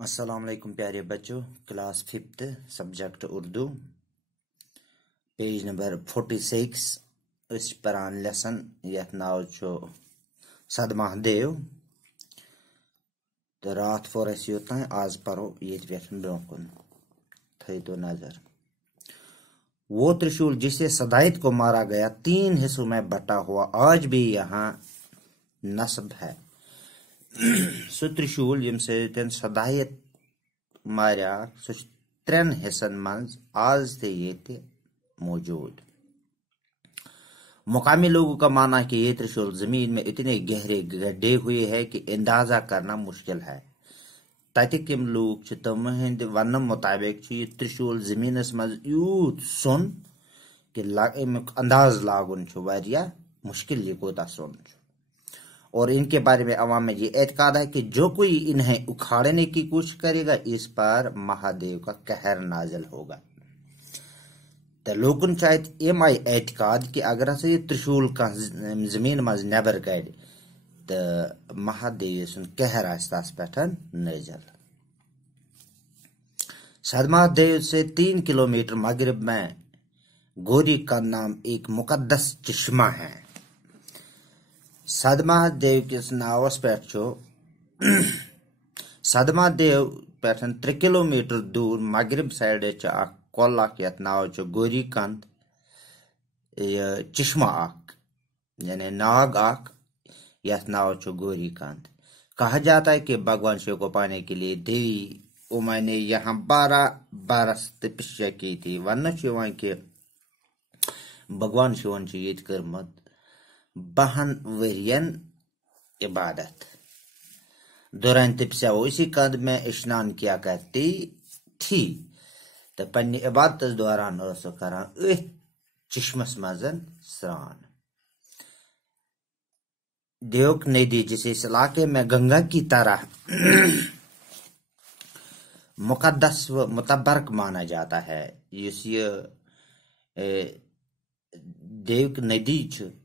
السلام علیکم پیارے بچوں، class 5 subject Urdu, page number 46 اس پران لیسن یت ناو چھو صدمہ دیو تو رات فور اس یوتان آز پرو یہ برون تھے تو نظر۔ وہ ترشول جسے صدایت کو مارا گیا 3 حصوں میں بٹا ہوا آج بھی یہاں نصب ہے۔ سو ترشول یم سے تین صدایت ماریا سوچ 3 حصن منز آج تے یہ تے موجود۔ مقامی لوگوں کا مانا کہ یہ ترشول زمین میں اتنے گہرے گڈھے ہوئے ہے کہ اندازہ کرنا مشکل ہے۔ تتکم لوگ تم ہند ون مطابق یہ ترشول زمین مز یوت سن کہ انداز لاگن واریاہ مشکل یہ کوتا سن۔ اور ان کے بارے میں عوام میں یہ اعتقاد ہے کہ جو کوئی انہیں اکھاڑنے کی کوشش کرے گا اس پر مہادیو کا قہر نازل ہوگا۔ تو لوگن شاید ام آئی اعتقاد کہ اگر ہسا یہ ترشول کا زمین مز نیبر کڑ تو مہادیو سن قہر تس پہ نازل۔ صدمہ دیو سے 3 کلومیٹر مغرب میں گوری کا نام ایک مقدس چشمہ ہے۔ صدمہ دیو کس ناوس پہ صدمہ دیو پہ 3 کلومیٹر دور مغرب سائڈ کل یت ناو گوری کند چشمہ یعنی ناگ یت ناو گوری کند۔ کہا جاتا ہے کہ بھگوان شیو کو پانے کے لیے دیوی اما نے یہاں 12 برس تپسیا کی تھی۔ ون کہ بھگوان شیون یہ کرمت 12 ورین عبادت۔ دوران تپسیا وہ اسی کند میں اشنان کیا کرتی تھی تو پنی عبادت دوران کران چشمس مزن سران۔ دیوک ندی جسے اس علاقے میں گنگا کی طرح مقدس و متبرک مانا جاتا ہے۔ اس یہ دیوک ندی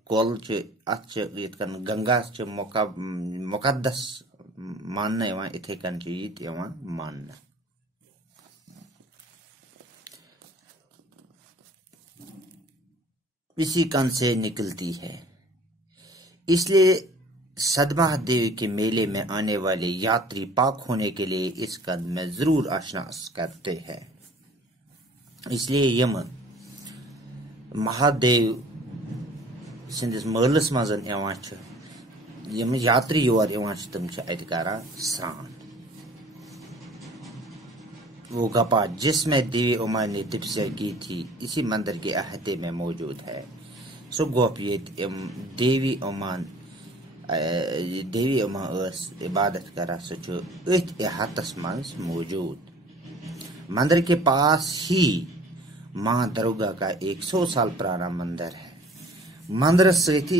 کول گنگا مقدس ماننا اتھے کن ماننا۔ اسی کن سے نکلتی ہے، اس لیے صدمہ دیو کے میلے میں آنے والے یاتری پاک ہونے کے لیے اس کند میں ضرور اشناس کرتے ہیں۔ اس لیے یم مہادیو سندس مالس مزن یم یاتری یور تم ات کران سران۔ وہ گپا جس میں دیوی اما نے تپسیا کی تھی اسی مندر کے احاطے میں موجود ہے۔ سو گوپ یہ دیوی اما عبادت کرا سو ات احاطس مز موجود۔ مندر کے پاس ہی ماں دروگا کا 100 سال پرانا مندر ہے۔ مندر سیتی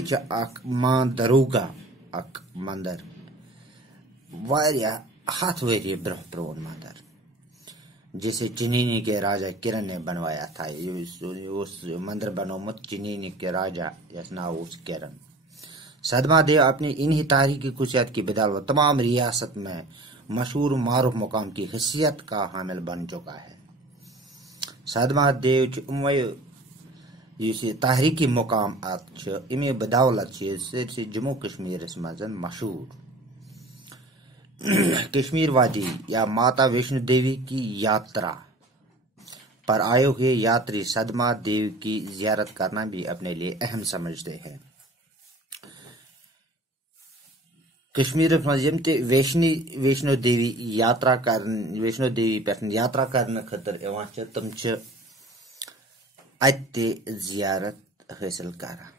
ماں دروگا مندر واریاہ 7 وری برہ پرون مندر جسے چنینی کے راجہ کرن نے بنوایا تھا۔ اس مندر بنومت چنینی کے راجہ جس نام اس کرن۔ صدمہ دیو اپنی انہی تاریخی خصوصیات کی بدولت تمام ریاست میں مشہور معروف مقام کی حیثیت کا حامل بن چکا ہے۔ صدمہ دیو تاریخی مقام امی بدولت جموں کشمیر مزن مشہور۔ کشمیر وادی یا ماتا ویشنو دیوی کی یاترا پر آئے ہوئے یاتری صدمہ دیو کی زیارت کرنا بھی اپنے لیے اہم سمجھتے ہیں۔ کشمیر ویشنو دیوی یاترا کرنے خاطر تم ات زیارت حاصل کران۔